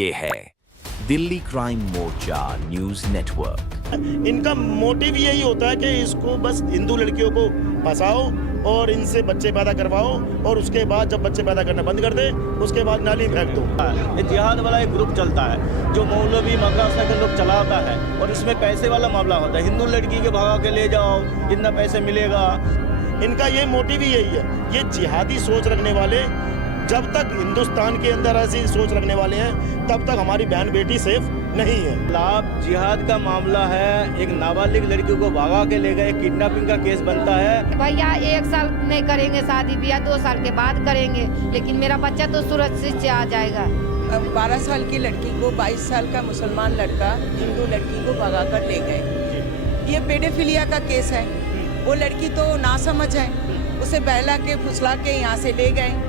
ये है दिल्ली क्राइम मोर्चा news network. इनका मोटिव यही होता है कि इसको बस हिंदू लड़कियों को फंसाओ और इनसे बच्चे पैदा करवाओ और उसके बाद जब बच्चे पैदा करना बंद कर दे उसके बाद नाली में फेंक दो। ये जिहाद वाला एक ग्रुप चलता है जो मौलवी मदरसा के लोग चलाता है और इसमें पैसे वाला मामला होता है। हिंदू लड़की के भगा के ले जाओ, इतना पैसे मिलेगा। इनका ये मोटिव ही यही है। ये जिहादी सोच रखने वाले जब तक हिंदुस्तान के अंदर ऐसी सोच रखने वाले हैं तब तक हमारी बहन बेटी सेफ नहीं है। लाभ जिहाद का मामला है, एक नाबालिग लड़की को भगा के ले गए, किडनैपिंग का केस बनता है। भैया 1 साल में करेंगे शादी ब्याह, 2 साल के बाद करेंगे, लेकिन मेरा बच्चा तो सुरक्षित से आ जाएगा। 12 साल की लड़की को 22 साल का मुसलमान लड़का हिंदू लड़की को भगा कर ले गए। ये पेडोफिलिया का केस है। वो लड़की तो नासमझ है, उसे बहला के फुसला के यहाँ से ले गए।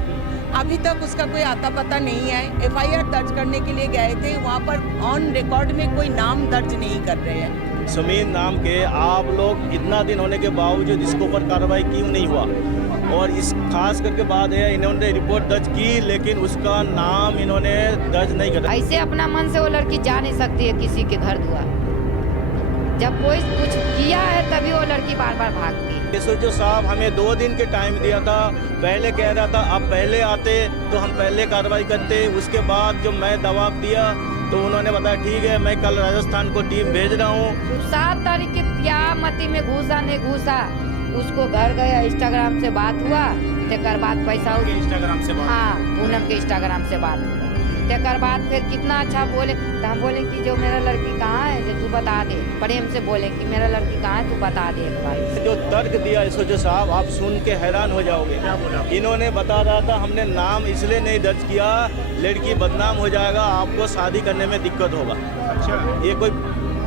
अभी तक उसका कोई आता पता नहीं है। FIR दर्ज करने के लिए गए थे, वहाँ पर ऑन रिकॉर्ड में कोई नाम दर्ज नहीं कर रहे हैं। सुमीन नाम के आप लोग इतना दिन होने के बावजूद इसके ऊपर कार्रवाई क्यों नहीं हुआ? और इस खास करके बात है, इन्होंने रिपोर्ट दर्ज की लेकिन उसका नाम इन्होंने दर्ज नहीं करा। ऐसे अपना मन से वो लड़की जा नहीं सकती है किसी के घर द्वार। जब कोई कुछ किया है तभी वो लड़की बार बार भागती है। SHO साहब हमें 2 दिन के टाइम दिया था। पहले कह रहा था आप पहले आते तो हम पहले कार्रवाई करते। उसके बाद जो मैं दबाव दिया तो उन्होंने बताया ठीक है मैं कल राजस्थान को टीम भेज रहा हूँ। 7 तारीख के क्या मती में घुसा नहीं घुसा, उसको घर गया, इंस्टाग्राम से बात हुआ, तेकर बाद पैसा इंस्टाग्राम से बात। हाँ, पूनम के इंस्टाग्राम से बात हुआ। तेकर बाद फिर कितना अच्छा बोले तो हम बोले कि जो मेरा लड़की कहाँ है जो तू बता दे। प्रेम से बोले कि मेरा लड़की कहाँ है तू बता दे एक बार। जो तर्क दिया SHO साहब आप सुन के हैरान हो जाओगे। इन्होंने बता रहा था हमने नाम इसलिए नहीं दर्ज किया, लड़की बदनाम हो जाएगा, आपको शादी करने में दिक्कत होगा। अच्छा, ये कोई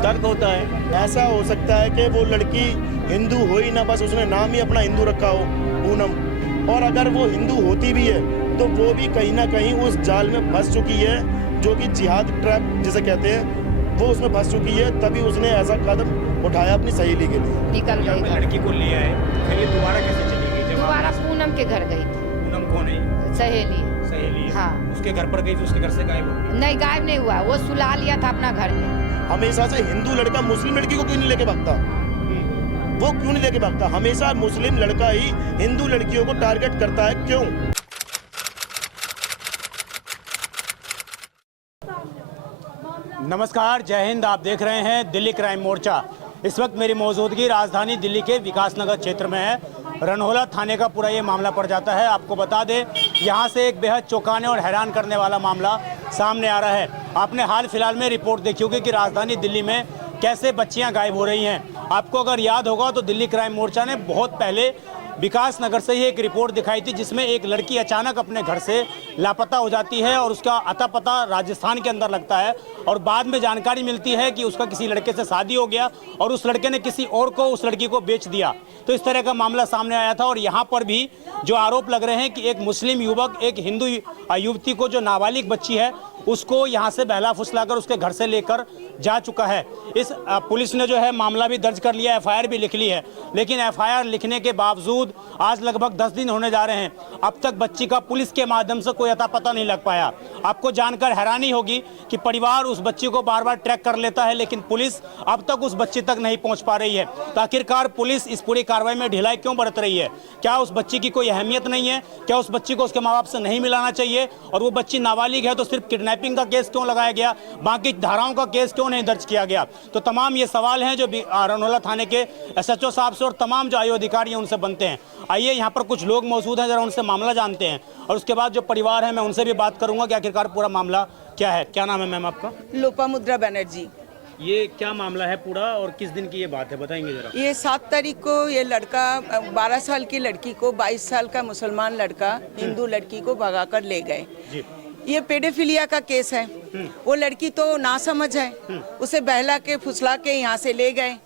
तर्क होता है? ऐसा हो सकता है कि वो लड़की हिंदू हो ही ना, बस उसने नाम ही अपना हिंदू रखा हो पूनम। और अगर वो हिंदू होती भी है तो वो भी कहीं ना कहीं उस जाल में फंस चुकी है जो कि जिहाद ट्रैप जिसे कहते हैं, वो उसमें फंस चुकी है। तभी उसने ऐसा कदम उठाया अपनी सहेली के लिए। निकल गई, लड़की को लिया है, फिर ये दोबारा कैसे चली गई? दोबारा पूनम के घर गई थी। पूनम कौन है? सहेली। सहेली? हाँ। उसके घर पर गई थी, उसके घर से गायब हो गई? नहीं, गायब नहीं हुआ, वो सुला लिया था अपना घर में। हमेशा से हिंदू लड़का मुस्लिम लड़की को क्यों नहीं लेके भागता? वो क्यों नहीं लेके भागता? हमेशा मुस्लिम लड़का ही हिंदू लड़कियों को टारगेट करता है, क्यों? नमस्कार, जय हिंद। आप देख रहे हैं दिल्ली क्राइम मोर्चा। इस वक्त मेरी मौजूदगी राजधानी दिल्ली के विकास नगर क्षेत्र में है। रणहोला थाने का पूरा ये मामला पड़ जाता है। आपको बता दें, यहाँ से एक बेहद चौंकाने और हैरान करने वाला मामला सामने आ रहा है। आपने हाल फिलहाल में रिपोर्ट देखी होगी कि राजधानी दिल्ली में कैसे बच्चियाँ गायब हो रही हैं। आपको अगर याद होगा तो दिल्ली क्राइम मोर्चा ने बहुत पहले विकास नगर से ही एक रिपोर्ट दिखाई थी जिसमें एक लड़की अचानक अपने घर से लापता हो जाती है और उसका अता पता राजस्थान के अंदर लगता है और बाद में जानकारी मिलती है कि उसका किसी लड़के से शादी हो गया और उस लड़के ने किसी और को उस लड़की को बेच दिया। तो इस तरह का मामला सामने आया था और यहाँ पर भी जो आरोप लग रहे हैं कि एक मुस्लिम युवक एक हिंदू युवती को जो नाबालिग बच्ची है उसको यहाँ से बहला फुसलाकर उसके घर से लेकर जा चुका है। इस पुलिस ने जो है मामला भी दर्ज कर लिया, FIR भी लिख ली है, लेकिन FIR लिखने के बावजूद आज लगभग 10 दिन होने जा रहे हैं, अब तक बच्ची का पुलिस के माध्यम से कोई अता पता नहीं लग पाया। आपको जानकर हैरानी होगी कि परिवार उस बच्ची को बार बार ट्रैक कर लेता है लेकिन पुलिस अब तक उस बच्ची तक नहीं पहुंच पा रही है। तो आखिरकार पुलिस इस पूरी कार्रवाई में ढिलाई क्यों बरत रही है? क्या उस बच्ची की कोई अहमियत नहीं है? क्या उस बच्ची को उसके माँ बाप से नहीं मिलाना चाहिए? और वो बच्ची नाबालिग है तो सिर्फ किडनैपिंग का केस क्यों लगाया गया, बाकी धाराओं का केस क्यों नहीं दर्ज किया गया? तो तमाम ये सवाल हैं जो रणहोला थाने के SHO साहब से और तमाम जो आयु अधिकारी हैं उनसे बनते हैं। आइए यहाँ पर कुछ लोग मौजूद हैं, जरा उनसे मामला जानते हैं और उसके बाद जो परिवार है मैं उनसे भी बात करूंगा कि आखिरकार पूरा मामला क्या है। क्या नाम है मैम आपका? लोपामुद्रा बनर्जी। ये क्या मामला है पूरा और किस दिन की ये बात है, बताएंगे जरा? ये 7 तारीख को ये लड़का 12 साल की लड़की को 22 साल का मुसलमान लड़का हिंदू लड़की को भगा कर ले गए। ये पेडोफिलिया का केस है। वो लड़की तो नासमझ है, उसे बहला के फुसला के यहाँ से ले गए।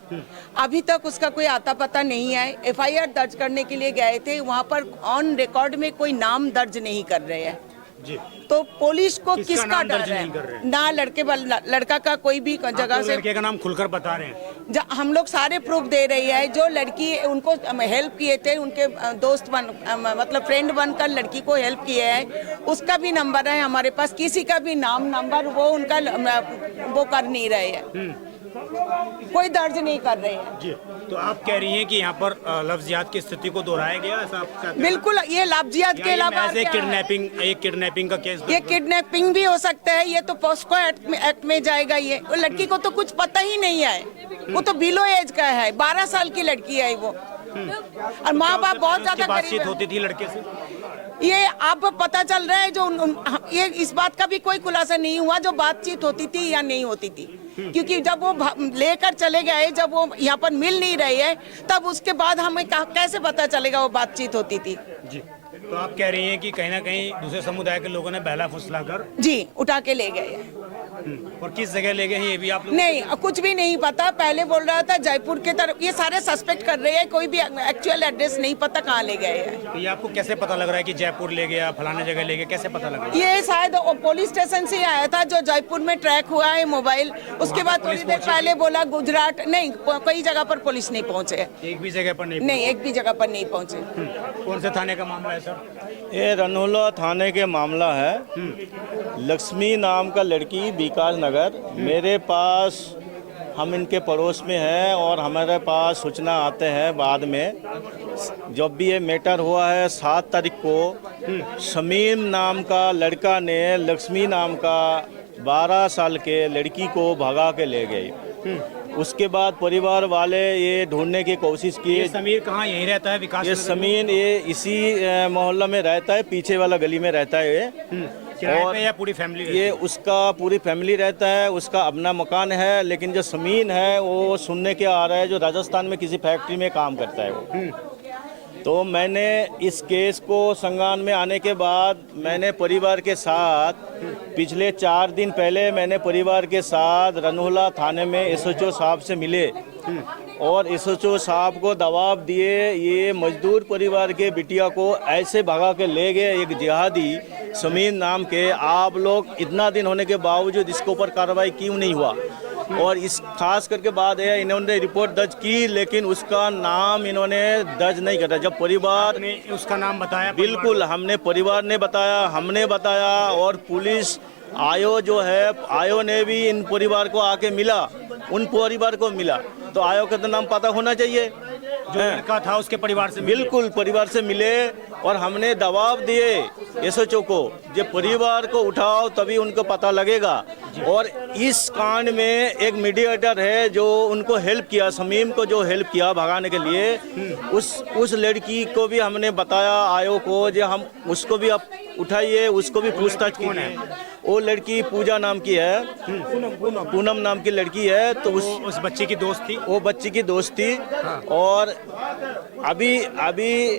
अभी तक उसका कोई आता पता नहीं है। FIR दर्ज करने के लिए गए थे, वहाँ पर ऑन रिकॉर्ड में कोई नाम दर्ज नहीं कर रहे हैं। जी। तो पुलिस को किसका किसका नाम डर दर्ज है? नहीं कर रहे? ना लड़का का कोई भी आप जगह तो से लड़के का नाम खुलकर बता रहे हैं। हम लोग सारे प्रूफ दे रही है। जो लड़की उनको हेल्प किए थे, उनके दोस्त मतलब फ्रेंड बनकर लड़की को हेल्प किए हैं, उसका भी नंबर है हमारे पास। किसी का भी नाम नंबर वो उनका वो कर नहीं रहे हैं, कोई दर्ज नहीं कर रहे हैं। जी। तो आप कह रही हैं कि यहाँ पर लफ्जियात की स्थिति को दोहराया गया, ऐसा आपका कहना है? बिल्कुल, ये लफ्जियात के अलावा महज एक क्या है? किडनैपिंग का केस ये किडनैपिंग भी हो सकता है, ये तो पॉस्को एक्ट में जाएगा। ये वो लड़की को तो कुछ पता ही नहीं है, वो तो बिलो एज का है, 12 साल की लड़की है वो। और माँ बाप बहुत ज्यादा गरीब बातचीत है। होती थी लड़के से? ये अब पता चल रहा है, ये इस बात का भी कोई खुलासा नहीं हुआ जो बातचीत होती थी या नहीं होती थी, क्योंकि जब वो लेकर चले गए, जब वो यहाँ पर मिल नहीं रहे हैं, तब उसके बाद हमें कैसे पता चलेगा वो बातचीत होती थी। जी। तो आप कह रही हैं कि कहीं ना कहीं दूसरे समुदाय के लोगों ने बहला फुसला कर जी उठा के ले गए हैं। और किस जगह ले गए हैं ये भी आप लोग? नहीं, कुछ भी नहीं पता। पहले बोल रहा था जयपुर के तरफ, ये सारे सस्पेक्ट कर रहे हैं, कोई भी एक्चुअल एड्रेस नहीं पता कहाँ ले गए हैं। तो ये आपको कैसे पता लग रहा है कि जयपुर ले गया, फलाने जगह ले गया, कैसे पता लग रहा है? ये शायद पुलिस स्टेशन से ही आया था, जो जयपुर में ट्रैक हुआ है मोबाइल। उसके बाद थोड़ी देर पहले बोला गुजरात, नहीं कई जगह पर पुलिस नहीं पहुंचे। एक भी जगह पर नहीं, एक भी जगह पर नहीं पहुंचे। कौन से थाने का मामला है सर? ये रनौला थाने के मामला है। लक्ष्मी नाम का लड़की विकास नगर, मेरे पास, हम इनके पड़ोस में हैं और हमारे पास सूचना आते हैं बाद में। जब भी ये मैटर हुआ है 7 तारीख को, शमीम नाम का लड़का ने लक्ष्मी नाम का 12 साल के लड़की को भगा के ले गए। उसके बाद परिवार वाले ये ढूंढने की कोशिश की। ये समीर कहाँ यहीं रहता है विकास ये नगर में? समीन ये इसी मोहल्ला में रहता है, पीछे वाला गली में रहता है ये। किराए और पे या पूरी फैमिली रहती ये है? उसका पूरी फैमिली रहता है, उसका अपना मकान है। लेकिन जो समीन है वो सुनने के आ रहा है जो राजस्थान में किसी फैक्ट्री में काम करता है वो। तो मैंने इस केस को संज्ञान में आने के बाद मैंने परिवार के साथ पिछले 4 दिन पहले मैंने परिवार के साथ रनौला थाने में एसएचओ साहब से मिले और एसएचओ साहब को दबाव दिए। ये मजदूर परिवार के बिटिया को ऐसे भगा के ले गए एक जिहादी समीन नाम के। आप लोग इतना दिन होने के बावजूद इसके ऊपर कार्रवाई क्यों नहीं हुआ? और इस खास करके बात है, इन्होंने रिपोर्ट दर्ज की लेकिन उसका नाम इन्होंने दर्ज नहीं करा। जब परिवार ने उसका नाम बताया? बिल्कुल, हमने परिवार ने बताया, हमने बताया और पुलिस आयो जो है, आयो ने भी इन परिवार को आके मिला, उन परिवार को मिला। तो आयो का तो नाम पता होना चाहिए। जो लड़का था उसके परिवार से मिले? बिल्कुल, परिवार से मिले और हमने दबाव दिए एसएचओ को, जो परिवार को उठाओ तभी उनको पता लगेगा। और इस कांड में एक मीडिएटर है जो उनको हेल्प किया, शमीम को जो हेल्प किया भगाने के लिए, उस लड़की को भी हमने बताया आयो को, जो हम उसको भी अब उठाइए, उसको भी पूछताछ कीजिए। वो लड़की पूजा नाम की है, पूनम नाम की लड़की है। तो उस बच्चे की दोस्त थी? वो बच्ची की दोस्त थी। और अभी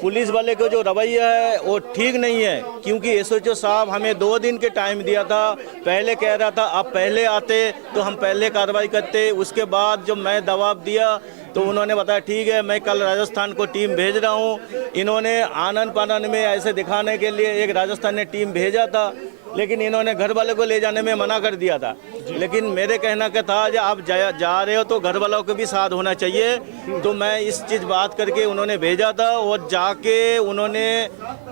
पुलिस वाले को जो रवैया है वो ठीक नहीं है, क्योंकि एसएचओ साहब हमें 2 दिन के टाइम दिया था। पहले कह रहा था आप पहले आते तो हम पहले कार्रवाई करते। उसके बाद जब मैं दबाव दिया तो उन्होंने बताया ठीक है, मैं कल राजस्थान को टीम भेज रहा हूँ। इन्होंने आनंद पानन में ऐसे दिखाने के लिए एक राजस्थान ने टीम भेजा था, लेकिन इन्होंने घर वाले को ले जाने में मना कर दिया था। लेकिन मेरे कहना का था जब आप जा रहे हो तो घर वालों को भी साथ होना चाहिए। तो मैं इस चीज़ बात करके उन्होंने भेजा था और जाके उन्होंने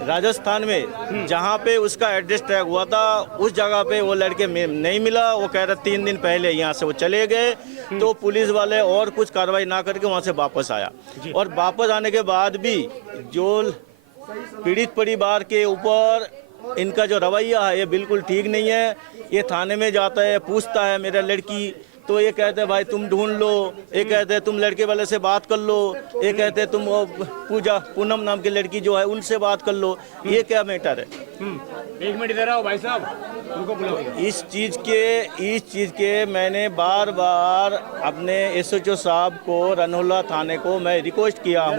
राजस्थान में जहाँ पे उसका एड्रेस ट्रैक हुआ था उस जगह पे वो लड़के नहीं मिला। वो कह रहे 3 दिन पहले यहाँ से वो चले गए। तो पुलिस वाले और कुछ कार्रवाई ना करके वहाँ से वापस आया। और वापस आने के बाद भी जो पीड़ित परिवार के ऊपर इनका जो रवैया है ये बिल्कुल ठीक नहीं है। ये थाने में जाता है, पूछता है मेरा लड़की, तो ये कहते हैं भाई तुम ढूंढ लो, ये कहते हैं तुम लड़के वाले से बात कर लो, ये कहते हैं तुम पूनम नाम की लड़की जो है उनसे बात कर लो। ये क्या मैटर है? 1 मिनट दे रहा हूँ भाई साहब, उनको बुलाओ। इस चीज़ के मैंने बार बार अपने एसएचओ साहब को, रनौला थाने को मैं रिक्वेस्ट किया हूँ।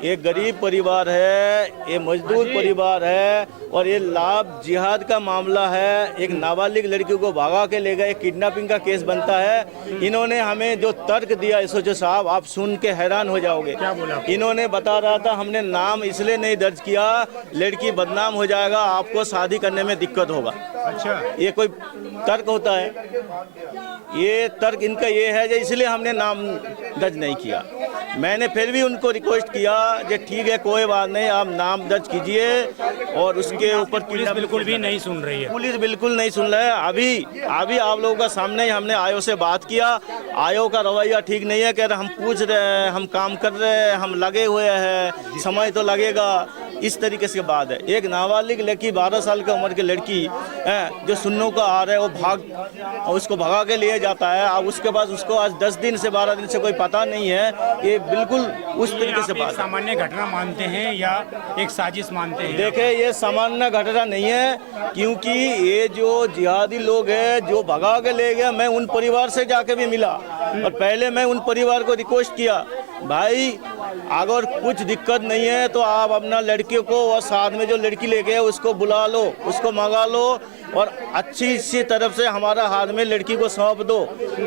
ये गरीब परिवार है, ये मजदूर परिवार है और ये लाभ जिहाद का मामला है। एक नाबालिग लड़की को भगा के ले गए, किडनैपिंग का केस बनता होता है। इन्होंने हमें जो तर्क दिया एसओजी साहब, आप सुन के हैरान हो जाओगे। क्या बोला? इन्होंने बता रहा था हमने नाम इसलिए नहीं दर्ज किया, लड़की बदनाम हो जाएगा, आपको शादी करने में दिक्कत होगा। अच्छा, ये कोई तर्क होता है? ये तर्क इनका ये है जो इसलिए हमने नाम दर्ज नहीं किया। मैंने फिर भी उनको रिक्वेस्ट किया कि ठीक है कोई बात नहीं, आप नाम दर्ज कीजिए। और उसके ऊपर पुलिस बिल्कुल भी नहीं सुन रही है। पुलिस बिल्कुल नहीं सुन रहा है। अभी आप लोगों का सामने ही हमने आयो से बात किया। आयो का रवैया ठीक नहीं है, कह रहे हम पूछ रहे हैं, हम काम कर रहे हैं, हम लगे हुए हैं, समय तो लगेगा। इस तरीके से बात है। एक नाबालिग लड़की 12 साल की उम्र की लड़की जो सुन्नों का आ रहा है, वो उसको भगा के लिए जाता है। अब उसके बाद उसको आज 10 दिन से 12 दिन से कोई पता नहीं है। ये बिल्कुल उस तरीके से बात है। सामान्य घटना मानते हैं या एक साजिश मानते हैं? देखे, ये सामान्य घटना नहीं है, क्योंकि ये जो जिहादी लोग हैं जो भगा के ले गए, मैं उन परिवार से जाके भी मिला और पहले मैं उन परिवार को रिक्वेस्ट किया, भाई अगर कुछ दिक्कत नहीं है तो आप अपना लड़के को और साथ में जो लड़की लेके है उसको बुला लो, उसको मंगा लो और अच्छी सी तरफ से हमारा हाथ में लड़की को सौंप दो।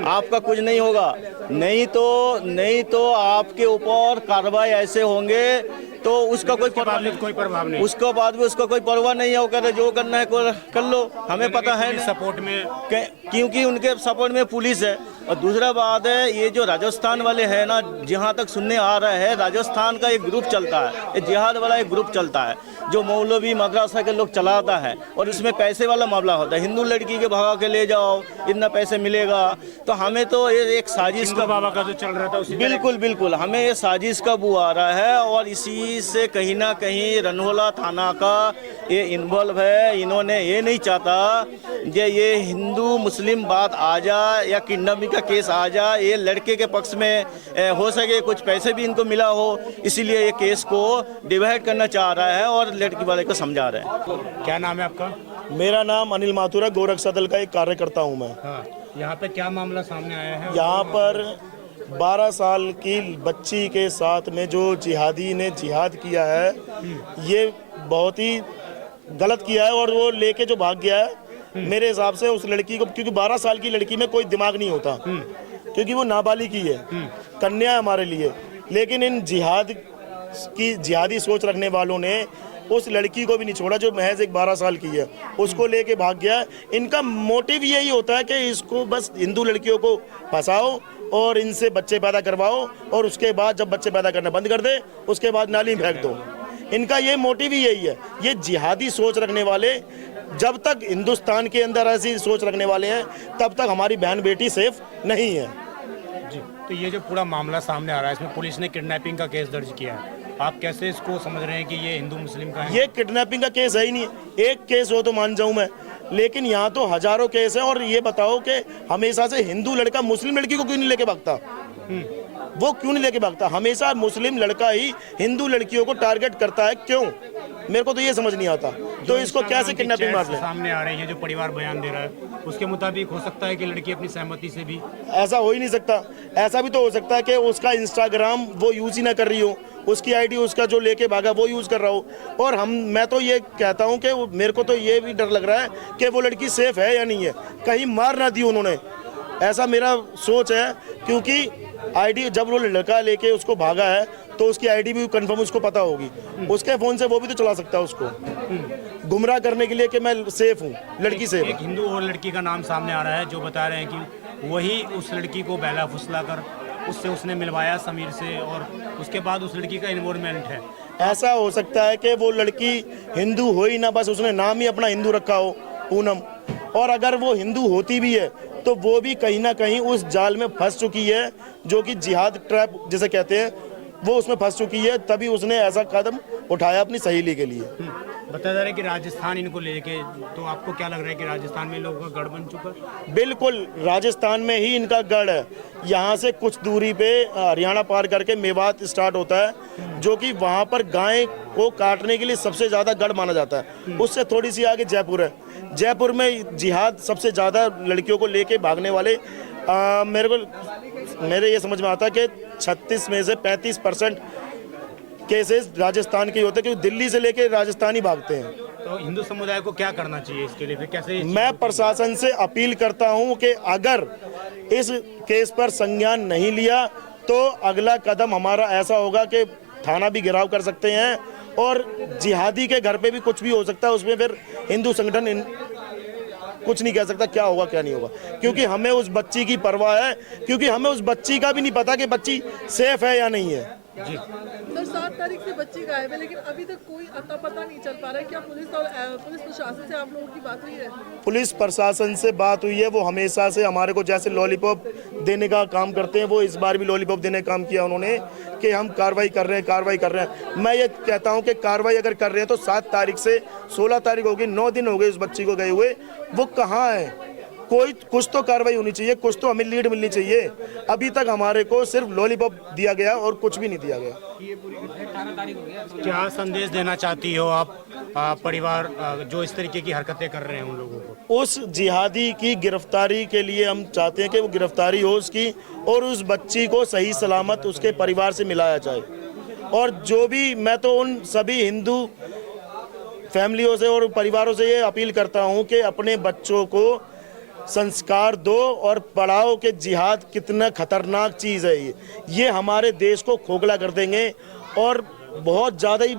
आपका कुछ नहीं होगा। नहीं तो आपके ऊपर कार्रवाई ऐसे होंगे तो उसका कोई प्रभाव नहीं। उसके बाद भी उसका कोई परवाह नहीं है। वो कह रहे जो करना है कर लो, हमें पता है सपोर्ट में, क्योंकि उनके सपोर्ट में पुलिस है। और दूसरा बात है, ये जो राजस्थान वाले हैं ना, जहाँ तक सुनने आ रहा है राजस्थान का एक ग्रुप चलता है, ये जिहाद वाला एक ग्रुप चलता है जो मौलवी मदरसा के लोग चलाता है और इसमें पैसे वाला मामला होता है। हिंदू लड़की के भगा के ले जाओ, इतना पैसे मिलेगा। तो हमें तो ये एक साजिश का बाबा का जो चल रहा था बिल्कुल हमें ये साजिश का बू आ रहा है और इसी से कहीं ना कहीं रनहोला थाना का ये इन्वॉल्व है। इन्होंने ये नहीं चाहता कि ये हिंदू मुस्लिम बात आ जाए या किडनैपिंग का केस आ जाए, ये लड़के के पक्ष में हो सके, कुछ पैसे भी इनको मिला हो, इसीलिए ये केस को डिवाइड करना चाह रहा है और लड़की वाले को समझा रहे हैं। क्या नाम है आपका? मेरा नाम अनिल माथुर है, गोरखसा दल का एक कार्यकर्ता हूँ मैं। हाँ, यहाँ पे क्या मामला सामने आया है? यहाँ पर 12 साल की बच्ची के साथ में जो जिहादी ने जिहाद किया है, ये बहुत ही गलत किया है और वो लेके जो भाग गया है, मेरे हिसाब से उस लड़की को, क्योंकि 12 साल की लड़की में कोई दिमाग नहीं होता, क्योंकि वो नाबालिग ही है, कन्या है हमारे लिए। लेकिन इन जिहादी सोच रखने वालों ने उस लड़की को भी नहीं छोड़ा जो महज एक 12 साल की है, उसको लेके भाग गया। इनका मोटिव यही होता है कि इसको बस हिंदू लड़कियों को फंसाओ और इनसे बच्चे पैदा करवाओ और उसके बाद जब बच्चे पैदा करना बंद कर दे उसके बाद नाली में फेंक दो। इनका ये मोटिव ही यही है। ये जिहादी सोच रखने वाले, जब तक हिंदुस्तान के अंदर ऐसी सोच रखने वाले हैं तब तक हमारी बहन बेटी सेफ नहीं है। जी, तो ये जो पूरा मामला सामने आ रहा है, इसमें पुलिस ने किडनैपिंग का केस दर्ज किया है, आप कैसे इसको समझ रहे हैं कि ये हिंदू मुस्लिम का है? ये किडनैपिंग का केस है ही नहीं। एक केस हो तो मान जाऊं मैं, लेकिन यहाँ तो हजारों केस है। और ये बताओ कि हमेशा से हिंदू लड़का मुस्लिम लड़की को क्यों नहीं लेके भागता? वो क्यों नहीं लेके भागता? हमेशा मुस्लिम लड़का ही हिंदू लड़कियों को टारगेट करता है, क्यों? मेरे को तो ये समझ नहीं आता। तो इसको कैसे किडनैपिंग मार ले? सामने आ रही है जो परिवार बयान दे रहा है, उसके मुताबिक हो सकता है कि लड़की अपनी सहमति से भी। ऐसा हो ही नहीं सकता। ऐसा भी तो हो सकता है कि उसका इंस्टाग्राम वो यूज ही ना कर रही हो, उसकी आईडी उसका जो लेके भागा वो यूज कर रहा हो। और मैं तो ये कहता हूँ कि मेरे को तो ये भी डर लग रहा है कि वो लड़की सेफ है या नहीं है, कहीं मार ना दी उन्होंने, ऐसा मेरा सोच है। क्योंकि आईडी जब वो लड़का लेके उसको भागा है तो उसकी आईडी भी कंफर्म उसको पता होगी, उसके फोन से वो भी तो चला सकता है उसको गुमराह करने के लिए कि मैं सेफ हूँ, लड़की सेफ है। एक हिंदू और लड़की का नाम सामने आ रहा है जो बता रहे हैं कि वही उस लड़की को बहला फुसला कर उससे उसने मिलवाया समीर से और उसके बाद उस लड़की का इन्वॉल्वमेंट है। ऐसा हो सकता है कि वो लड़की हिंदू हो ही ना, बस उसने नाम ही अपना हिंदू रखा हो, पूनम। और अगर वो हिंदू होती भी है तो वो भी कहीं ना कहीं उस जाल में फंस चुकी है, जो कि जिहाद ट्रैप जिसे कहते हैं, वो उसमें फंस चुकी है, तभी उसने ऐसा कदम उठाया अपनी सहेली के लिए। बता जा रहा है कि राजस्थान इनको लेके, तो आपको क्या लग रहा है कि राजस्थान में लोगों का गढ़ बन चुका? बिल्कुल, राजस्थान में ही इनका गढ़ है। यहाँ से कुछ दूरी पे हरियाणा पार करके मेवात स्टार्ट होता है, जो कि वहाँ पर गाय को काटने के लिए सबसे ज़्यादा गढ़ माना जाता है। उससे थोड़ी सी आगे जयपुर है। जयपुर में जिहाद सबसे ज़्यादा लड़कियों को लेके भागने वाले, मेरे ये समझ में आता है कि 36 में से 35% केसेस राजस्थान के होते हैं, क्योंकि दिल्ली से लेके राजस्थान ही भागते हैं। तो हिंदू समुदाय को क्या करना चाहिए इसके लिए, फिर कैसे ये चीज़ मैं होती है? प्रशासन से अपील करता हूं कि अगर इस केस पर संज्ञान नहीं लिया तो अगला कदम हमारा ऐसा होगा कि थाना भी घेराव कर सकते हैं और जिहादी के घर पे भी कुछ भी हो सकता है। उसमें फिर हिंदू संगठन कुछ नहीं कह सकता क्या होगा क्या नहीं होगा, क्योंकि हमें उस बच्ची की परवाह है, क्योंकि हमें उस बच्ची का भी नहीं पता कि बच्ची सेफ है या नहीं है। सर 7 तारीख से बच्ची गायब है, लेकिन अभी तक कोई अता पता नहीं चल पा रहा है। क्या पुलिस और पुलिस प्रशासन से आप लोगों की बात हुई है? पुलिस प्रशासन से बात हुई है, वो हमेशा से हमारे को जैसे लॉलीपॉप देने का काम करते हैं, वो इस बार भी लॉलीपॉप देने का काम किया उन्होंने कि हम कार्रवाई कर रहे हैं, कार्रवाई कर रहे हैं। मैं ये कहता हूं कि कार्रवाई अगर कर रहे हैं तो 7 तारीख से 16 तारीख होगी, 9 दिन हो गए उस बच्ची को गए हुए, वो कहाँ है? कोई कुछ तो कार्रवाई होनी चाहिए, कुछ तो हमें लीड मिलनी चाहिए। अभी तक हमारे को सिर्फ लॉलीपॉप दिया गया और कुछ भी नहीं दिया गया। क्या संदेश देना चाहती हो आप परिवार जो इस तरीके की हरकतें कर रहे हैं उन लोगों को? उस जिहादी की गिरफ्तारी के लिए हम चाहते हैं कि वो गिरफ्तारी हो उसकी और उस बच्ची को सही सलामत उसके परिवार से मिलाया जाए। और जो भी, मैं तो उन सभी हिंदू फैमिलियों से और परिवारों से ये अपील करता हूँ कि अपने बच्चों को संस्कार दो और पढ़ाओ कि जिहाद कितना खतरनाक चीज़ है। ये हमारे देश को खोखला कर देंगे और बहुत ज़्यादा ही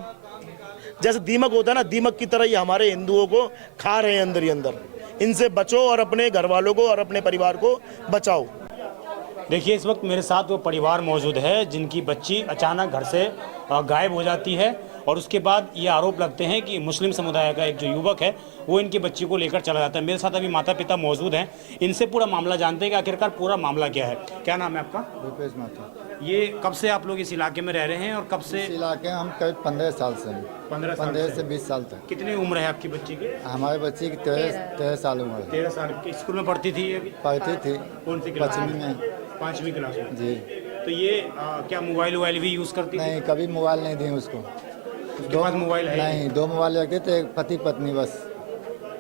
जैसे दीमक होता है ना, दीमक की तरह ये हमारे हिंदुओं को खा रहे हैं अंदर ही अंदर। इनसे बचो और अपने घर वालों को और अपने परिवार को बचाओ। देखिए इस वक्त मेरे साथ वो परिवार मौजूद है जिनकी बच्ची अचानक घर से गायब हो जाती है और उसके बाद ये आरोप लगते हैं कि मुस्लिम समुदाय का एक जो युवक है वो इनकी बच्ची को लेकर चला जाता है। मेरे साथ अभी माता पिता मौजूद हैं, इनसे पूरा मामला जानते हैं कि आखिरकार पूरा मामला क्या है। क्या नाम है आपका? रुपेश माथा। ये कब से आप लोग इस इलाके में रह रहे हैं और कब से? इस इलाके में हम करीब 15 साल से हैं। 15 से 20 साल तक। कितनी उम्र है आपकी बच्ची की? हमारे बच्चे की 13 साल उम्र है। 13 साल की। स्कूल में पढ़ती थी ये भी? पढ़ती थी। कौन सी क्लास? 5वीं में। 5वीं क्लास में। जी। तो ये क्या मोबाइल भी यूज़ करती थी? नहीं, कभी मोबाइल नहीं दिए उसको। उसके पास मोबाइल है? नहीं, 2 मोबाइल रखते थे, एक पति पत्नी बस।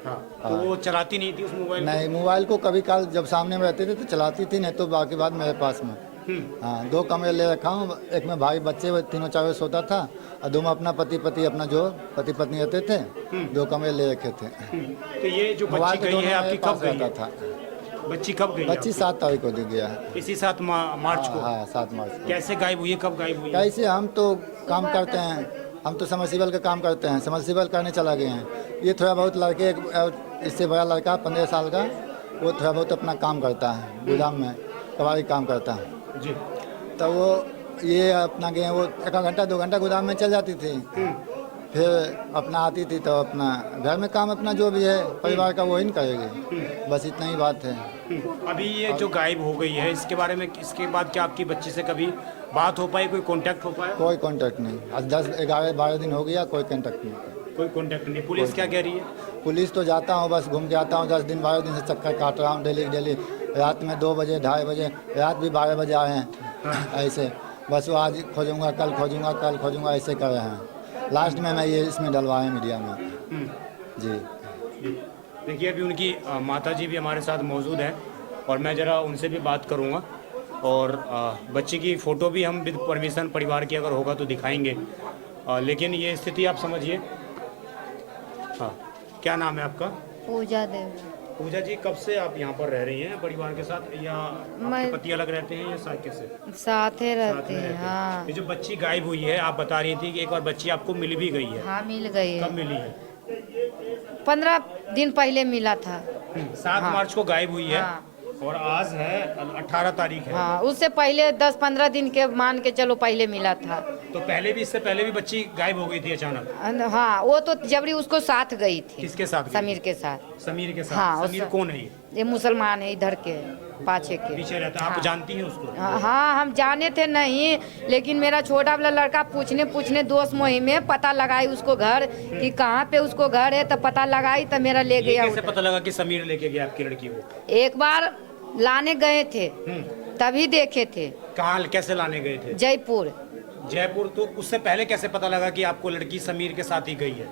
हाँ, तो वो चलाती नहीं थी उस मोबाइल? नहीं, मोबाइल को कभी काल जब सामने में रहते थे तो चलाती थी, नहीं तो बाकी बात मेरे पास में। हाँ, 2 कमरे ले रखा हूँ, एक में भाई बच्चे तीनों चारों सोता था और 2 में अपना पति अपना जो पति पत्नी रहते थे, 2 कमरे ले रखे थे। तो ये जो बच्ची गई है आपकी कब गई था? बच्ची कब गई? बच्ची 7 तारीख को दी गया है। इसी 7 मार्च को? हाँ, 7 मार्च को। कैसे गायब हुई है, कब गायब हुई है? कैसे? हम तो काम करते हैं, हम तो समरसीबल का काम करते हैं, समरसीबल करने चला गए हैं। ये थोड़ा बहुत लड़के, इससे बड़ा लड़का 15 साल का, वो थोड़ा बहुत अपना काम करता है, गोदाम में कबाड़ी काम करता है जी। तो वो ये अपना गए, वो 1 घंटा 2 घंटा गोदाम में चल जाती थी, फिर अपना आती थी तो अपना घर में काम अपना जो भी है परिवार का वही नहीं करेगी, बस इतना ही बात है। अभी ये जो गायब हो गई है इसके बारे में, इसके बाद क्या आपकी बच्ची से कभी बात हो पाई, कोई कांटेक्ट हो पाया? कोई कांटेक्ट नहीं। आज 10, 11, 12 दिन हो गया, कोई कांटेक्ट नहीं। कोई कांटेक्ट नहीं। पुलिस क्या कह रही है? पुलिस तो जाता हूँ, बस घूम के आता हूँ, 10 दिन 12 दिन से चक्कर काट रहा हूँ डेली। रात में 2 बजे 2:30 बजे, रात भी 12 बजे आए हैं ऐसे। बस वो आज खोजूंगा, कल खोजूंगा ऐसे कर रहे हैं। लास्ट में मैं ये इसमें डलवाए मीडिया में। जी। देखिए अभी उनकी माता जी भी हमारे साथ मौजूद हैं और मैं ज़रा उनसे भी बात करूंगा और बच्ची की फ़ोटो भी हम विद परमिशन परिवार की अगर होगा तो दिखाएंगे। लेकिन ये स्थिति आप समझिए। हाँ, क्या नाम है आपका? पूजा देवी। पूजा जी, कब से आप यहाँ पर रह रही हैं परिवार के साथ, या आपके पति अलग रहते हैं या साथ कैसे? साथे रहते हैं। हाँ। ये जो बच्ची गायब हुई है, आप बता रही थी कि एक और बच्ची आपको मिल भी गई है। हाँ, मिल गई है। कब मिली है? 15 दिन पहले मिला था। 7 मार्च को गायब हुई है। हाँ। और आज है 18 तारीख है। हाँ, उससे पहले 10-15 दिन के मान के चलो पहले मिला था। तो पहले भी, इससे पहले भी बच्ची गायब हो गई थी अचानक? हाँ, वो तो जबरी उसको साथ गई थी। किसके साथ गई? समीर के साथ। समीर के साथ? हाँ, समीर कौन है ये मुसलमान है, इधर के पाछे के पीछे रहता है। आप जानती हैं उसको? हाँ, हम जाने थे नहीं, लेकिन मेरा छोटा वाला लड़का पूछने दोस्त मोहिम में पता लगाई उसको घर कि कहाँ पे उसको घर है, तो पता लगाई तो मेरा ले गया। कैसे पता लगा कि समीर लेके गया आपकी लड़की को? एक बार लाने गए थे तभी देखे थे। कहाँ, कैसे लाने गए थे? जयपुर। तो उससे पहले कैसे पता लगा कि आपको लड़की समीर के साथ ही गई है?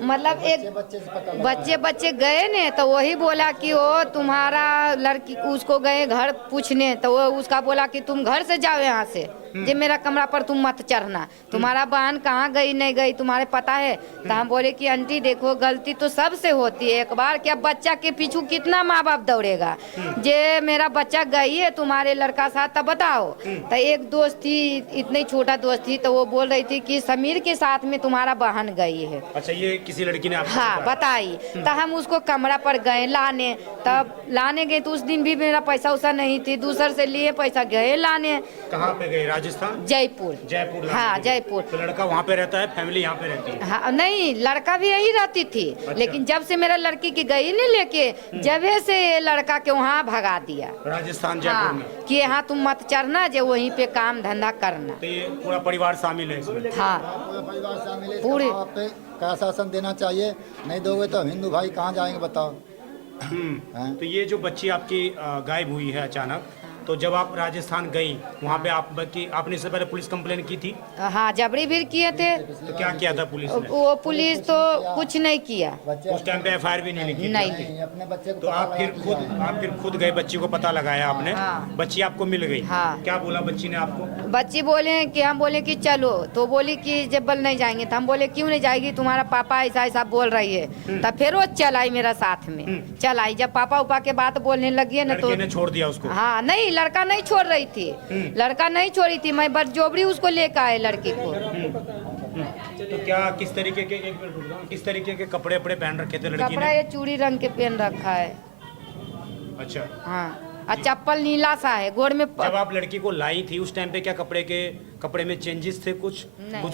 मतलब एक बच्चे गए ने तो वही बोला कि वो तुम्हारा लड़की, उसको गए घर पूछने तो वो उसका बोला कि तुम घर से जाओ यहाँ से, जे मेरा कमरा पर तुम मत चढ़ना, तुम्हारा बहन कहाँ गई नहीं गई तुम्हारे पता है। तो हम बोले कि आंटी देखो गलती तो सबसे होती है, एक बार क्या बच्चा के पीछू कितना माँ बाप दौड़ेगा। जे मेरा बच्चा गई है तुम्हारे लड़का साथ तब बताओ। तो एक दोस्त थी, इतनी छोटा दोस्त थी, तो वो बोल रही थी कि समीर के साथ में तुम्हारा बहन गई है। अच्छा, ये किसी लड़की ने आपको हाँ बताई। तो हम उसको कमरा पर गए लाने, तब लाने गए तो उस दिन भी मेरा पैसा उसा नहीं थी, दूसर से लिए पैसा गए लाने। कहाँ पे गए? राजस्थान? जयपुर। जयपुर? हाँ जयपुर। तो लड़का वहाँ पे रहता है, फैमिली यहाँ पे रहती है? हाँ नहीं, लड़का भी यही रहती थी। अच्छा। लेकिन जब से मेरा लड़की की गई नहीं लेके, जबे से ये लड़का के वहाँ भगा दिया राजस्थान जयपुर में। कि यहाँ तुम मत चढ़ना, जो वहीं पे काम धंधा करना। तो ये पूरा परिवार शामिल है इसमें? हाँ पूरा परिवार शामिल है। पूरे- आप पे क्या शासन देना चाहिए, नहीं दोगे तो हिंदू भाई कहाँ जाएंगे बताओ। हैं? तो ये जो बच्ची आपकी गायब हुई है अचानक, तो जब आप राजस्थान गई वहाँ पे आपने इससे पहले पुलिस कंप्लेन की थी? हाँ जबरी भी किए थे। तो क्या किया था पुलिस ने? वो पुलिस तो कुछ नहीं किया। बच्चे उस टाइम पे एफआईआर भी नहीं लिखी? नहीं। नहीं, अपने बच्चे को तो पता आप लगा के लिया है। फिर खुद गए, बच्ची को पता लगाया आपने? हाँ। बच्ची आपको मिल गई? हाँ। क्या बोला बच्ची ने आपको? बच्ची बोले कि हम बोले कि चलो, तो बोली कि जब्बल नहीं जाएंगे। तो हम बोले क्यों नहीं जाएगी, तुम्हारा पापा ऐसा ऐसा बोल रही है। तब फिर वो चल आई मेरा साथ में, चल आई। जब पापा उपा के बात बोलने लगी है ना, तो लड़के ने छोड़ दिया उसको? हाँ नहीं, लड़का नहीं छोड़ रही थी, लड़का नहीं छोड़ी थी, मैं बस जोबरी उसको लेकर आए लड़की को। तो क्या किस तरीके के, एक मिनट रुक जाओ, किस तरीके के कपड़े वपड़े पहन रखे थे लड़की कपड़ा ने? ये चूड़ी रंग के पहन रखा है। अच्छा। हाँ, और चप्पल नीला सा है, गोड़ में जब आप लड़की को लाई थी उस टाइम पे क्या कपड़े में चेंजेस थे? कुछ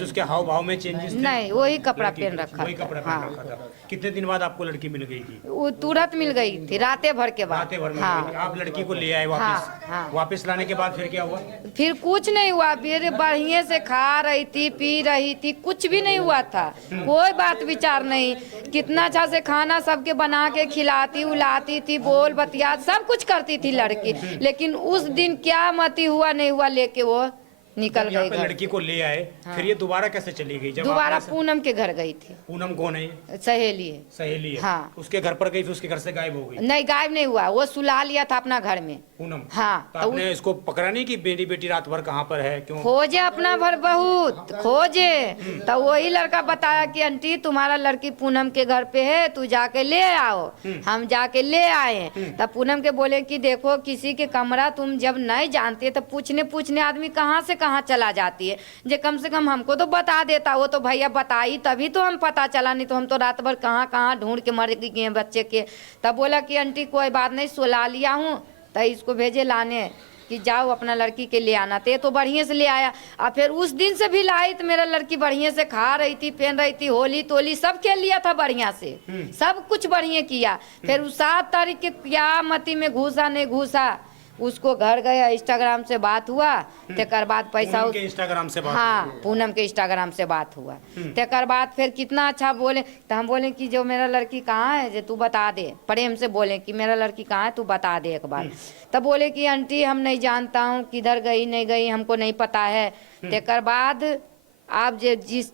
उसके हाव भाव में चेंजेस थे? नहीं, वही कपड़ा लड़की पहन के- रखा वही कपड़ा था। पहन हाँ, रखा था। कितने दिन बाद आपको लड़की मिल गई थी? वो तुरंत मिल गई थी, रातें भर के बाद। रातें भर में हाँ। मिल गई। आप लड़की को ले आए वापस? हाँ, हाँ। वापस लाने के बाद फिर क्या हुआ? फिर कुछ नहीं हुआ, फिर बढ़िया से खा रही थी, पी रही थी, कुछ भी नहीं हुआ था। कोई बात विचार नहीं, कितना अच्छा से खाना सबके बना के खिलाती उलाती थी, बोल बतिया सब कुछ करती थी लड़की। लेकिन उस दिन क्या मती हुआ नहीं हुआ, लेके वो निकल जब यहाँ गई पे घर। लड़की को ले आए, फिर ये दोबारा कैसे चली गई? जब दोबारा आपने- पूनम के घर गई थी। पूनम कौन है ये? सहेली है। सहेली है? हाँ। उसके घर पर गई, फिर उसके घर से गायब हो गई? नहीं, गायब नहीं हुआ, वो सुला लिया था अपना घर में। पूनम? हाँ, तो तो आपने इसको पकड़ा नहीं कि मेरी बेटी रात भर कहाँ पर है, क्यों? खोजे अपना भर बहुत खोजे। तो वही लड़का बताया कि आंटी तुम्हारा लड़की पूनम के घर पे है, तू जाके ले आओ। हम जाके ले आए। तब पूनम के बोले कि देखो किसी के कमरा तुम जब नहीं जानते तो पूछने आदमी कहाँ से कहाँ चला जाती है, जे कम से कम हमको तो बता देता। वो तो भैया बताई तभी तो हम पता चला, नहीं तो हम तो रात भर कहाँ कहाँ ढूंढ के मर गए बच्चे के। तब बोला कि आंटी कोई बात नहीं, सुला लिया हूँ, तो इसको भेजे लाने कि जाओ अपना लड़की के ले आना। तो बढ़िया से ले आया। और फिर उस दिन से भी लाई तो मेरा लड़की बढ़िया से खा रही थी, पहन रही थी, होली तोली सब खेल लिया था बढ़िया से, सब कुछ बढ़िया किया। फिर उस 7 तारीख के क्या मती में घुसा नहीं घुसा, उसको घर गया, इंस्टाग्राम से बात हुआ, तेकर बाद पैसा पूनम के इंस्टाग्राम से बात? हाँ, पूनम के इंस्टाग्राम से बात हुआ। तेकर बाद फिर कितना अच्छा बोले, तो हम बोले कि जो मेरा लड़की कहाँ है, जो तू बता दे। प्रेम से बोले कि मेरा लड़की कहाँ है, तू बता दे एक बार। तब बोले कि आंटी हम नहीं जानता हूँ, किधर गई नहीं गई हमको नहीं पता है। तेकर बाद आप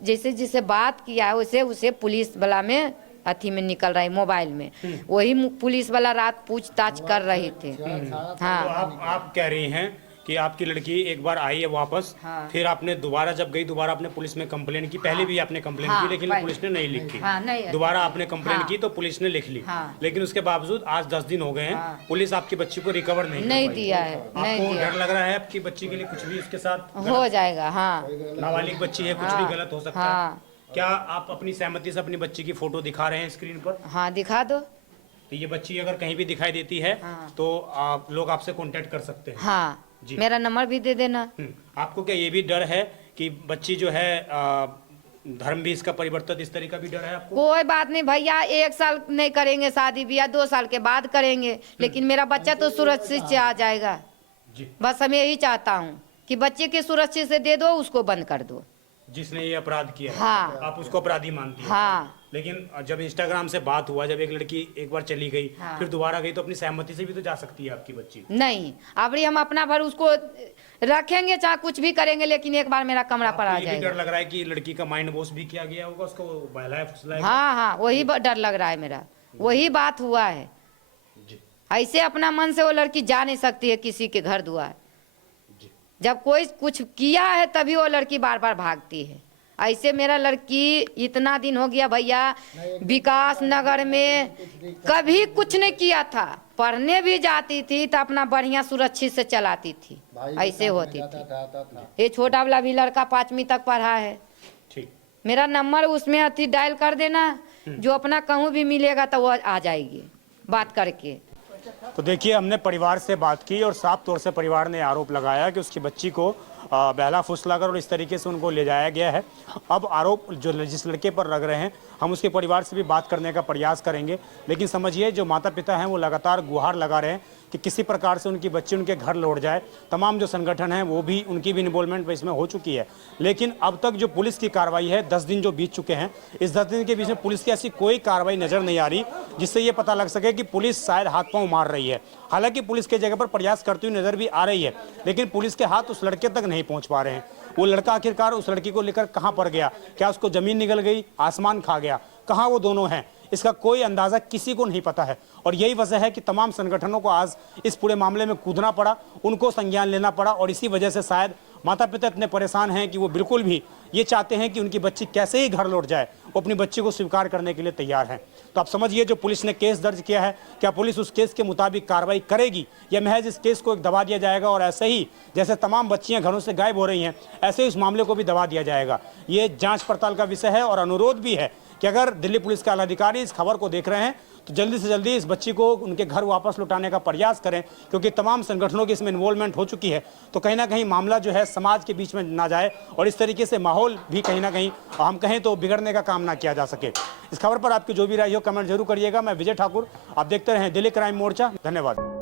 जैसे जिसे बात किया वैसे उसे पुलिस वाला में अथी में निकल रही, मोबाइल में। वही पुलिस वाला रात पूछताछ कर रही थे। हाँ, तो आप कह रही हैं कि आपकी लड़की एक बार आई है वापस, हाँ। फिर आपने दोबारा जब गई, दोबारा आपने पुलिस में कंप्लेन की? पहले भी आपने कंप्लेन हाँ, की, लेकिन पहले। पुलिस ने नहीं लिखी। हाँ, नहीं। दोबारा आपने कंप्लेन हाँ। की तो पुलिस ने लिख ली। हाँ। लेकिन उसके बावजूद आज 10 दिन हो गए हैं, हाँ। पुलिस आपकी बच्ची को रिकवर नहीं कर नहीं पाई। दिया है, नहीं आपको दिया। डर लग रहा है आपकी बच्ची के लिए कुछ भी उसके साथ हो जाएगा। हाँ, नाबालिग बच्ची है, कुछ हाँ, भी गलत हो सकता हाँ। है? क्या आप अपनी सहमति से अपनी बच्ची की फोटो दिखा रहे हैं स्क्रीन पर? हाँ दिखा दो। तो ये बच्ची अगर कहीं भी दिखाई देती है हाँ। तो आप लोग आपसे कांटेक्ट कर सकते हैं? हाँ, जी। मेरा नंबर भी दे देना। आपको क्या ये भी डर है कि बच्ची जो है धर्म भी इसका परिवर्तन, इस तरह का भी डर है आपको? कोई बात नहीं भैया, 1 साल नहीं करेंगे शादी ब्याह, 2 साल के बाद करेंगे, लेकिन मेरा बच्चा तो सुरक्षित से आ जाएगा। जी। बस मैं यही चाहता हूँ कि बच्चे के सुरक्षित से दे दो, उसको बंद कर दो। जिसने ये अपराध किया है, हाँ। आप उसको अपराधी मानती हैं? हाँ, लेकिन जब इंस्टाग्राम से बात हुआ, जब एक लड़की एक बार चली गई, हाँ। फिर दोबारा गई, तो अपनी सहमति से भी तो जा सकती है आपकी बच्ची? नहीं, अभी हम अपना भर उसको रखेंगे, चाहे कुछ भी करेंगे, लेकिन एक बार मेरा कमरा पर आ आपको ये भी डर जाएगा। लग रहा है कि लड़की का माइंड वॉश भी किया गया होगा, उसको बहलाया फुसलाया? हाँ हाँ, वही डर लग रहा है मेरा, वही बात हुआ है। जी। ऐसे अपना मन से वो लड़की जा नहीं सकती है किसी के घर द्वार। जब कोई कुछ किया है तभी वो लड़की बार बार भागती है। ऐसे मेरा लड़की इतना दिन हो गया भैया विकास नगर में कभी कुछ नहीं किया था, पढ़ने भी जाती थी तो अपना बढ़िया सुरक्षित से चलाती थी, ऐसे होती थी। ये छोटा वाला भी लड़का 5वीं तक पढ़ा है। ठीक, मेरा नंबर उसमें अति डायल कर देना, जो अपना कहूँ भी मिलेगा तो वो आ जाएगी बात करके। तो देखिए, हमने परिवार से बात की और साफ तौर से परिवार ने आरोप लगाया कि उसकी बच्ची को बहला फुसलाकर और इस तरीके से उनको ले जाया गया है। अब आरोप जो जिस लड़के पर लग रहे हैं, हम उसके परिवार से भी बात करने का प्रयास करेंगे, लेकिन समझिए जो माता पिता हैं वो लगातार गुहार लगा रहे हैं कि किसी प्रकार से उनकी बच्ची उनके घर लौट जाए। तमाम जो संगठन हैं वो भी, उनकी भी इन्वॉल्वमेंट इसमें हो चुकी है, लेकिन अब तक जो पुलिस की कार्रवाई है, 10 दिन जो बीत चुके हैं, इस 10 दिन के बीच में पुलिस की ऐसी कोई कार्रवाई नजर नहीं आ रही जिससे ये पता लग सके कि पुलिस शायद हाथ पांव मार रही है। हालांकि पुलिस के जगह पर प्रयास करती हुई नजर भी आ रही है, लेकिन पुलिस के हाथ उस लड़के तक नहीं पहुंच पा रहे हैं। वो लड़का आखिरकार उस लड़की को लेकर कहां पर गया, क्या उसको जमीन निगल गई, आसमान खा गया, कहां वो दोनों हैं, इसका कोई अंदाजा किसी को नहीं पता है। और यही वजह है कि तमाम संगठनों को आज इस पूरे मामले में कूदना पड़ा, उनको संज्ञान लेना पड़ा, और इसी वजह से शायद माता पिता इतने परेशान हैं कि वो बिल्कुल भी ये चाहते हैं कि उनकी बच्ची कैसे ही घर लौट जाए, वो अपनी बच्ची को स्वीकार करने के लिए तैयार हैं। तो आप समझिए, जो पुलिस ने केस दर्ज किया है, क्या पुलिस उस केस के मुताबिक कार्रवाई करेगी या महज इस केस को दबा दिया जाएगा और ऐसे ही जैसे तमाम बच्चियां घरों से गायब हो रही हैं, ऐसे ही इस मामले को भी दबा दिया जाएगा। ये जांच पड़ताल का विषय है और अनुरोध भी है कि अगर दिल्ली पुलिस के आलाधिकारी इस खबर को देख रहे हैं तो जल्दी से जल्दी इस बच्ची को उनके घर वापस लौटाने का प्रयास करें, क्योंकि तमाम संगठनों की इसमें इन्वॉल्वमेंट हो चुकी है। तो कहीं ना कहीं मामला जो है समाज के बीच में ना जाए और इस तरीके से माहौल भी कहीं ना कहीं हम कहें तो बिगड़ने का काम ना किया जा सके। इस खबर पर आपकी जो भी राय हो कमेंट जरूर करिएगा। मैं विजय ठाकुर, आप देखते रहें दिल्ली क्राइम मोर्चा। धन्यवाद।